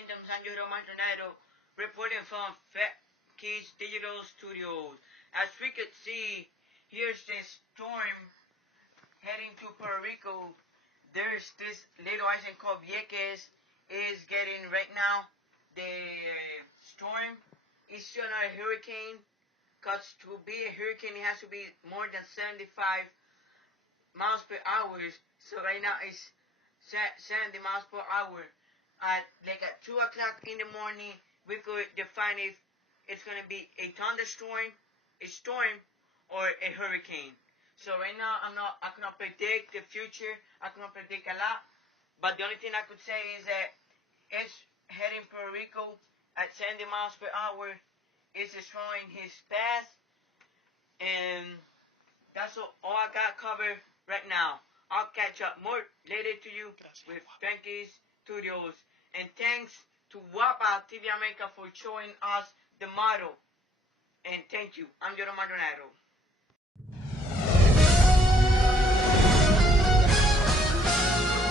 Kingdoms. I'm Jodiel reporting from Keys Digital Studios. As we could see, here's this storm heading to Puerto Rico. There's this little island called Vieques is getting right now. The storm is still not a hurricane, because to be a hurricane it has to be more than 75 miles per hour. So right now it's 70 miles per hour. At 2 o'clock in the morning, we could define if it's going to be a thunderstorm, a storm, or a hurricane. So right now I cannot predict the future. I cannot predict a lot. But the only thing I could say is that it's heading Puerto Rico at 70 miles per hour. It's destroying his path. And that's all I got covered right now. I'll catch up more later to you with Frankie's Studios. And thanks to Wapa TV America for showing us the model. And thank you. I'm Jodiel Maldonado.